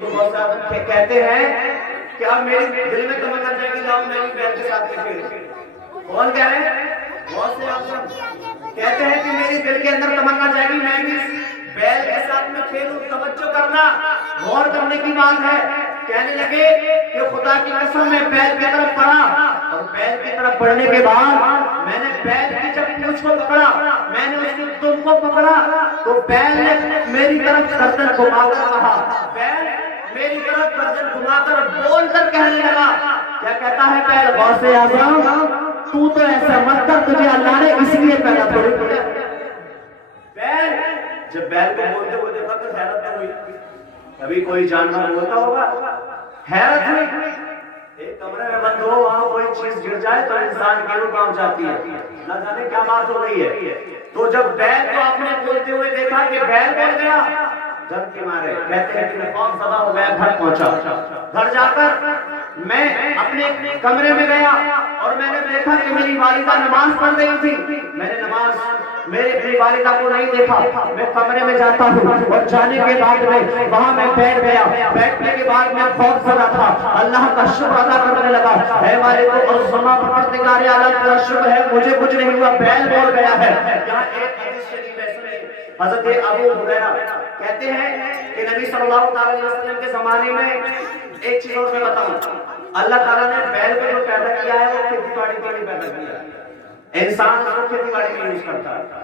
تو بہت سارے کہتے ہیں کہ اب میرے دل میں تمنا جائے گی لاؤ میں بھی بیل کے ساتھ کھیلوں. کون کہہ رہے ہیں؟ بہت سے آپ کہتے ہیں کہ میری دل کے اندر تمنا جائے گی میں بھی بیل کے ساتھ میں کھیلوں. توجہ کرنا، غور کرنے کی بات ہے. کہنے لگے کہ خدا کی قسم میں بیل کی طرف پڑھا اور بیل کی طرف پڑھنے کے بعد میں نے بیل کی جب پوچھ کو پکڑا، میں نے اس کی دم کو پکڑا تو بیل نے میری طرف گردن گھما کر کہا، بیل میری طرف گردن گھما کر بول کر کہنے لگا. کیا کہتا ہے بیل؟ غوث اعظم تو ایسا مت کر، تجھے اللہ نے اس لیے پیدا تھوڑی کیا. بیل جب بیل کو بولتے ہوئے دیکھا تو حیرت ہوئی. کبھی کوئی جانور بولتا ہوگا؟ حیرت ہوئی. ایک کمرے میں بند ہو، وہاں کوئی چیز گر جائے تو انسان کی روح کانپ جاتی ہے، نہ جانے کیا بات ہو رہی ہے. تو جب بیل کو آپ نے بولتے ہوئے دیکھا کہ بیل بول گیا، ڈر کے مارے کہتے ہیں کہ میں خوف زدہ ہو گیا. گھر پہنچا، گھر جا کر میں اپنے کمرے میں گیا اور میں نے دیکھا کہ میری والدہ نماز پڑھ رہی تھی. میں نے نماز میری والدہ کو نہیں دیکھا. میں کمرے میں جاتا ہوں اور جانے کے بعد میں وہاں میں بیٹھ گیا. بیٹھنے کے بعد میں خوف زدہ تھا، اللہ کا شکر ادا کرنے لگا. اے مالک السما پروردگار عالم کا شکر ہے مجھے کچھ نہیں ہوا، بیل بول گیا ہے. یہاں ایک حدیث شریف ہے، حضرت ابو ہریرہ کہتے ہیں کہ نبی صلی اللہ علیہ وسلم کے زمانے میں ایک چیز اور میں بتاؤں، اللہ تعالیٰ نے بیل کو جو پیدا کیا ہے وہ کھیتی باڑی کے لیے پیدا کیا ہے. انسان اس کو کھیتی باڑی میں یوز کرتا ہے.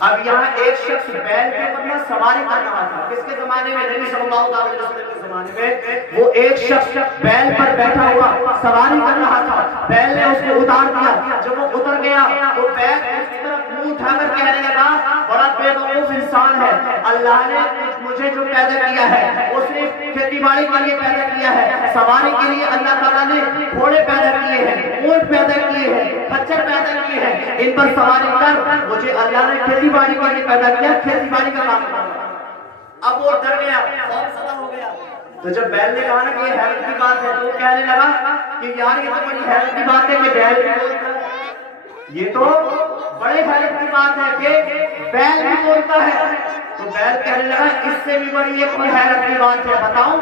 اب یہاں ایک شخص بیل کے اوپر سواری کر رہا تھا. کس کے زمانے میں؟ نبی صلی اللہ علیہ وسلم کے زمانے میں وہ ایک شخص بیل پر بیٹھا ہوا سواری کر رہا تھا. بیل نے اس کو اتار دیا. جب وہ اتر گیا تو بیل اس کی طرف منہ اٹھا کر کہنے لگا بڑا بے وقوف انسان ہے، اللہ نے مجھے جو پیدا کیا ہے اس نے کھیتی باڑی کے لیے پیدا کیا ہے، سواری کے لیے اللہ تعالیٰ نے گھوڑے پیدا کیے ہیں، اونٹ پیدا کیے ہیں، خچر پیدا کیے ہیں، ان پر سواری کر. مجھے اللہ نے کھیتی باڑی کے لیے پیدا کیا، کھیتی باڑی کا کام کرنا. اب وہ ڈر گیا، خوف زدہ ہو گیا. تو جب بیل نے کہا نا کہ یہ حیرت کی بات ہے تو وہ کہنے لگا کہ یار یہ تو بڑی حیرت کی بات ہے کہ بیل بھی بولتا ہے. یہ تو بڑے حیرت کی بات ہے کہ بیل بھی بولتا ہے. تو بیل کہنے لگا اس سے بھی بڑی ایک اور حیرت کی بات ہے، بتاؤں؟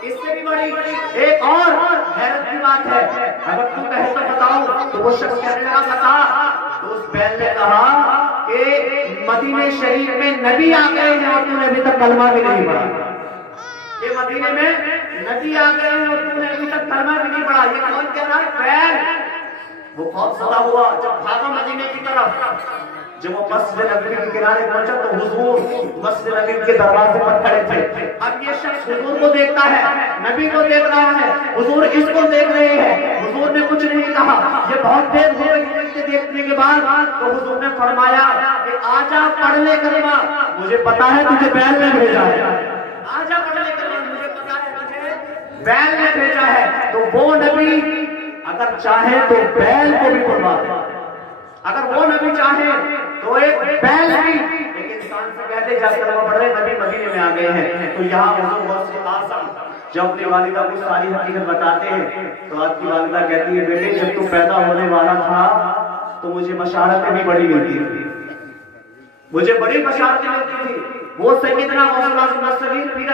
اس سے بھی بڑی ایک اور حیرت کی بات ہے، اگر تو کہے تو بتاؤں. تو وہ شخص کہنے لگا بتا. تو اس بیل نے کہا کہ مدینے شریف میں نبی آ گئے ہیں اور تو نے ابھی تک کلمہ بھی نہیں پڑھا. یہ مدینے میں نبی آ گئے ہیں اور تو نے ابھی تک کلمہ بھی نہیں پڑھا. یہ کون کہہ رہا ہے؟ بیل. وہ خوف زدہ ہوا، جب بھاگا مدینے کی طرف. جب وہ مسجد نبوی کے کنارے پہنچا تو حضور مسجد نبوی کے دروازے پر کھڑے تھے. اب یہ شخص حضور کو دیکھتا ہے، نبی کو دیکھ رہا ہے، حضور اس کو دیکھ رہے ہیں. حضور نے کچھ نہیں کہا. یہ بہت دیر ہو گئی دیکھنے کے بعد تو حضور نے فرمایا کہ آجا پڑھ لے کلمہ، مجھے پتا ہے تجھے بیل نے بھیجا ہے. آجا پڑھ لے کلمہ، مجھے پتا ہے تجھے بیل نے بھیجا ہے. تو وہ نبی اگر چاہے تو بیل کو بھی پڑھوا دے. اگر وہ نبی چاہے تو ایک بیل بھی ایک انسان سے کہتے جب کلمہ پڑھ رہے نبی مدینے میں آ گئے ہیں. تو یہاں حضور غوث اعظم جب اپنی والدہ کو ساری حقیقت بتاتے ہیں تو آپ کی والدہ کہتی ہے بیٹے جب تو پیدا ہونے والا تھا تو مجھے بشارتیں بھی بڑی ملتی تھی، مجھے بڑی بشارتیں ملتی تھی. وہ سیدنا غوث اعظم الصغیر پیر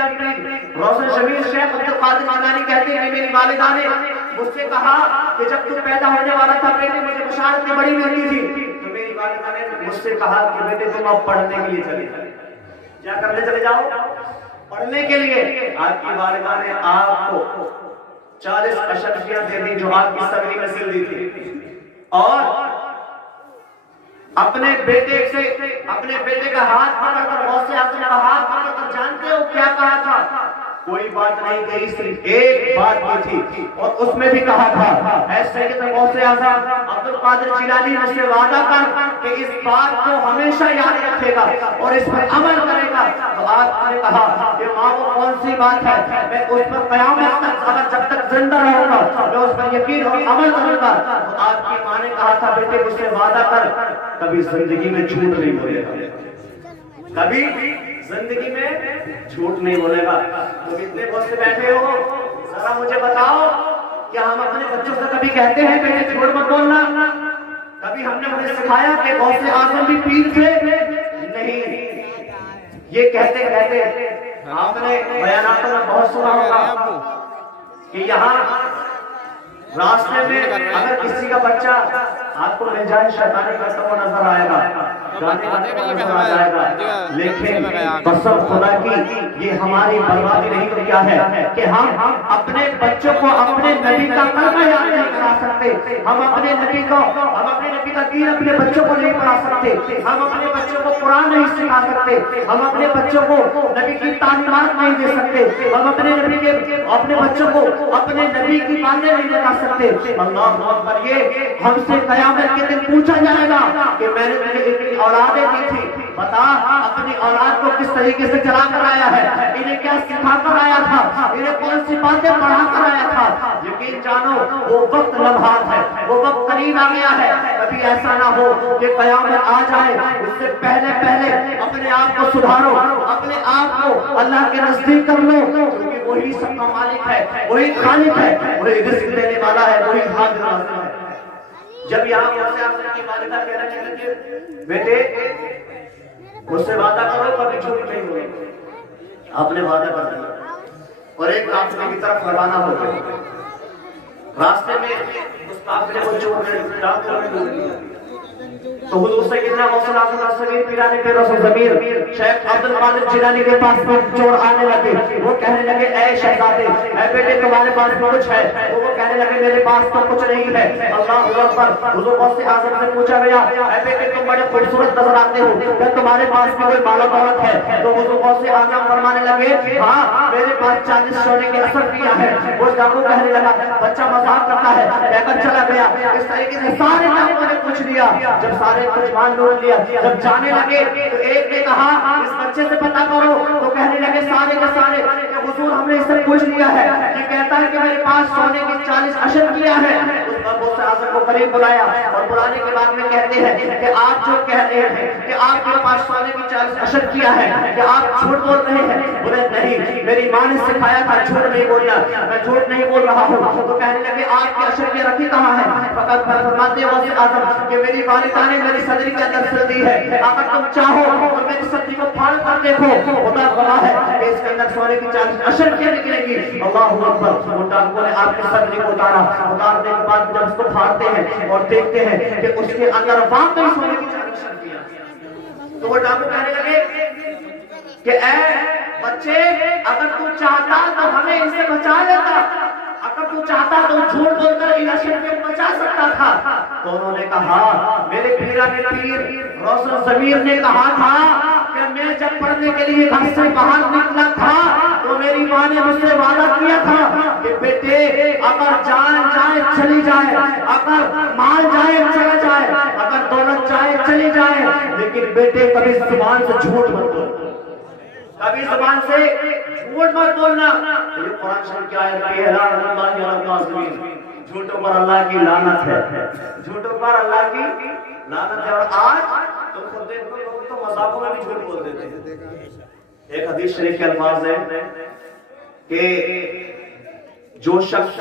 روشن شبیر شیخ عبد القادر جیلانی کہتے ہیں میری والدہ نے مجھ سے کہا کہ جب تو پیدا ہونے والا تھا بیٹے مجھے بشارتیں بڑی ملتی تھی. تو میری والدہ نے مجھ سے کہا کہ بیٹے تم اب پڑھنے کے لیے چلے جاؤ. کیا کرنے چلے جاؤ؟ پڑھنے کے لیے. آپ کی والدہ نے آپ کو 40 اشرفیاں دے دی جو آپ کی صغری نسل دی تھی اور اپنے بیٹے کا ہاتھ پکڑ کر غوث اعظم کا ہاتھ پکڑ کر جانتے ہو کیا کہا تھا؟ کوئی بات نہیں کہی، صرف ایک بات کی تھی اور اس میں بھی کہا تھا اے سیدنا غوث اعظم عبد القادر جیلانی مجھ سے وعدہ کر کہ اس بات کو ہمیشہ یاد رکھے گا اور اس پر عمل کرے گا. تو آپ نے کہا کہ ماں وہ کون سی بات ہے؟ میں اس پر قیامت تک اگر جب تک زندہ رہوں گا میں اس پر یقین اور عمل کروں گا. تو آپ کی ماں نے کہا تھا بیٹے مجھ سے وعدہ کر کبھی زندگی میں جھوٹ نہیں بولے گا، کبھی زندگی میں جھوٹ نہیں بولے گا. تو کتنے بہت سے بیٹھے ہو ذرا مجھے بتاؤ کیا ہم اپنے بچوں سے کبھی کہتے ہیں بیٹے جھوٹ مت بولنا؟ کبھی ہم نے انہیں سکھایا کہ غوث اعظم بھی پیر تھے؟ نہیں. یہ کہتے کہتے آپ نے بیاناتوں میں بہت سنا ہوگا کہ یہاں راستے میں اگر کسی کا بچہ آپ کو لے جائے شیطانی کرتا ہوا نظر آئے گا، گانے گاتے ہوا نظر آ جائے گا، لیکن قسم خدا کی یہ ہماری بربادی نہیں تو کیا ہے کہ ہم اپنے بچوں کو اپنے نبی کا کلمہ یاد نہیں کرا سکتے، ہم اپنے نبی کا دین اپنے بچوں کو نہیں پڑھا سکتے، ہم اپنے بچوں کو قرآن نہیں سکھا سکتے، ہم اپنے بچوں کو نبی کی تعلیمات نہیں دے سکتے، ہم اپنے بچوں کو اپنے نبی کی باتیں نہیں بتا سکتے۔ اللہ اکبر، یہ ہم سے قیامت کے دن پوچھا جائے گا کہ میں نے اتنی اولادیں دی تھی، بتا اپنی اولاد کو کس طریقے سے چلا کر آیا ہے، انہیں کیا سکھا کر آیا تھا، انہیں کون سی باتیں پڑھا کر آیا تھا۔ یقین جانو وہ وقت لمحات ہے، وہ وقت قریب آ گیا ہے، کبھی ایسا نہ ہو کہ قیامت آ جائے اس سے پہلے اپنے آپ کو سدھارو، اپنے آپ کو اللہ کے نزدیک کر لو، کیونکہ وہی سب کا مالک ہے، وہی خالق ہے، وہی رزق دینے والا ہے، وہی حاضر ناظر ہے۔ جب یہاں سے آپ کی والدہ کہنے لگے بیٹے مجھ سے وعدہ کرو کبھی جھوٹ نہیں بولو، آپ نے وعدہ کر دیا اور ایک قافلے کی طرف روانہ ہو گئے، راستے میں اس قافلے کو چھوڑ تو حضور سیدنا غوث الاعظم صغیر پیران پیروز ضمیر شیخ عبد القادر جیلانی کے پاس چور آنے لگے، وہ کہنے لگے اے شہزادے، اے بیٹے تمہارے پاس کچھ ہے؟ وہ کہنے لگے میرے پاس تو کچھ نہیں ہے۔ اللہ اکبر، حضور غوث اعظم سے پوچھا گیا اے بیٹے تم بڑے خوبصورت نظر آتے ہو، کیا تمہارے پاس بھی کوئی مال و دولت ہے؟ تو حضور غوث اعظم فرمانے لگے ہاں میرے پاس 40 سونے کے اثر کیا ہے۔ وہ ڈاکو کہنے لگا بچہ مذاق کرتا ہے، کہہ کر چلا گیا۔ اس طریقے سے سارے ڈاکو نے پوچھ لیا، جب سارے کچھ مان لوٹ لیا، جب جانے لگے تو ایک نے کہا اس بچے سے پتہ کرو، تو کہنے لگے سارے کے سارے کہ حضور ہم نے اس سے پوچھ لیا ہے، یہ کہتا ہے کہ میرے پاس سونے کی 40 اشر کیا ہے۔ اس غوث اعظم کو قریب بلایا اور بلانے کے بعد میں کہتے ہیں کہ آپ جو کہہ رہے ہیں کہ آپ کے پاس سونے کی 40 اشر کیا ہے، کہ آپ جھوٹ بول رہے ہیں؟ بولے نہیں، میری ماں نے سکھایا تھا جھوٹ نہیں بولنا، میں جھوٹ نہیں بول رہا ہوں۔ تو کہنے لگے آپ کے اشر کی رکھی کہاں ہے؟ فقط فرماتے ہیں غوث اعظم کہ میری والدہ نے میری صدری کے اندر سل دی ہے، اگر تم چاہو تو میری صدری کو پھاڑ کر دیکھو، خدا گواہ ہے کہ اس کے اندر سونے کی 40 اشر کیا نکلے گی۔ اللہ اکبر، وہ ڈاکو نے آپ کی صدری کو اتارنے کے بعد جب اس کو پھاڑتے ہیں اور دیکھتے ہیں کہ اس کے اندر واقعی سونے کی 40 اشر کیا، تو وہ ڈاکو کہنے لگے کہ اے بچے اگر تو چاہتا تو ہمیں ان سے بچا لیتا، اگر تو چاہتا تو جھوٹ بول کر ان اشر کو بچا سکتا تھا۔ تو انہوں نے کہا میرے پیرانے پیر غوث ضمیر نے کہا تھا کہ میں جب پڑھنے کے لیے گھر سے باہر نکلا تھا تو میری ماں نے مجھ سے وعدہ کیا تھا کہ بیٹے اگر جان جائے چلی جائے، اگر مال جائے چلا جائے، اگر دولت جائے چلی جائے، لیکن بیٹے کبھی زبان سے جھوٹ مت بولنا، کبھی زبان سے جھوٹ مت بولنا۔ یہ قرآن شریف کی آیت ہے لعنۃ اللہ علی الکاذبین، جھوٹوں پر اللہ کی لعنت ہے، جھوٹوں پر اللہ کی لعنت ہے۔ اور آج تم خود دیکھو لوگ تو مذاقوں میں بھی جھوٹ بول دیتے ہیں۔ ایک حدیث شریف کے الفاظ ہیں کہ جو شخص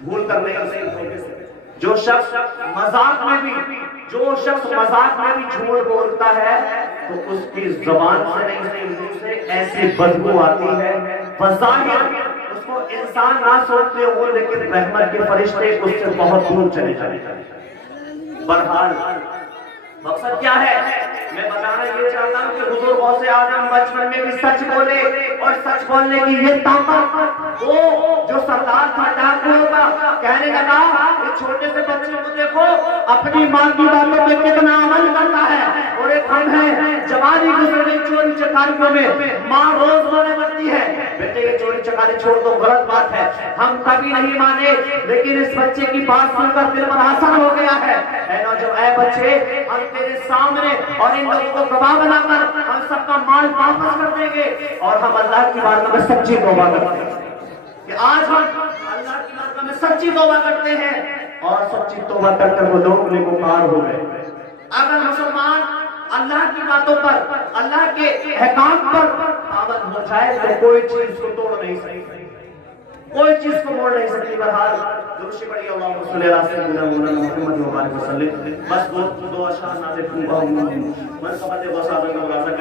بھول کر نہیں، جو شخص مذاق میں بھی جھوٹ بولتا ہے تو اس کی زبان سے نہیں سے ایسی بدبو آتی ہے، بظاہر اس کو انسان نہ سوچتے ہو لیکن رحمت کے فرشتے اس سے بہت دور چلے جائیں۔ بہرحال مقصد کیا ہے؟ میں بتانا یہ چاہتا ہوں کہ حضور غوث اعظم بچپن میں بھی سچ بولے، اور سچ بولنے کی یہ طاقت، وہ جو سردار تھا ڈاکوؤں کا، کہنے لگا یہ چھوٹے سے بچے کو دیکھو اپنی ماں کی باتوں پہ کتنا عمل کرتا ہے، اور ایک ہم ہے جوانی گزر گئی چوری چکاریوں میں، ماں روز رونے لگتی ہے بیٹے یہ چوری چکاری چھوڑ دو، غلط بات ہے، ہم کبھی نہیں مانے، لیکن اس بچے کی بات سن کر دل پر اثر ہو گیا ہے۔ اے نوجوان، اے بچے، ہم تیرے سامنے اور ان لوگوں کو گواہ بنا کر ہم سب کا مال واپس کر دیں گے، اور ہم اللہ کی بارگاہ میں سچی توبہ کرتے ہیں کہ آج ہم اللہ کی بارگاہ میں سچی توبہ کرتے ہیں، اور سچی توبہ کر کر وہ لوگ نیکوکار ہو گئے۔ اگر مسلمان اللہ کی باتوں پر، اللہ کے احکام پر پابند ہو جائے تو کوئی چیز کو توڑ نہیں سکتی، کوئی چیز کو موڑ نہیں سکتی۔ بہرحال درود پڑھیے اللہم صلی علی سیدنا محمد و بارک وسلم۔ بس دو اشعار نازل ہوں من قبل وصابہ کا ملازہ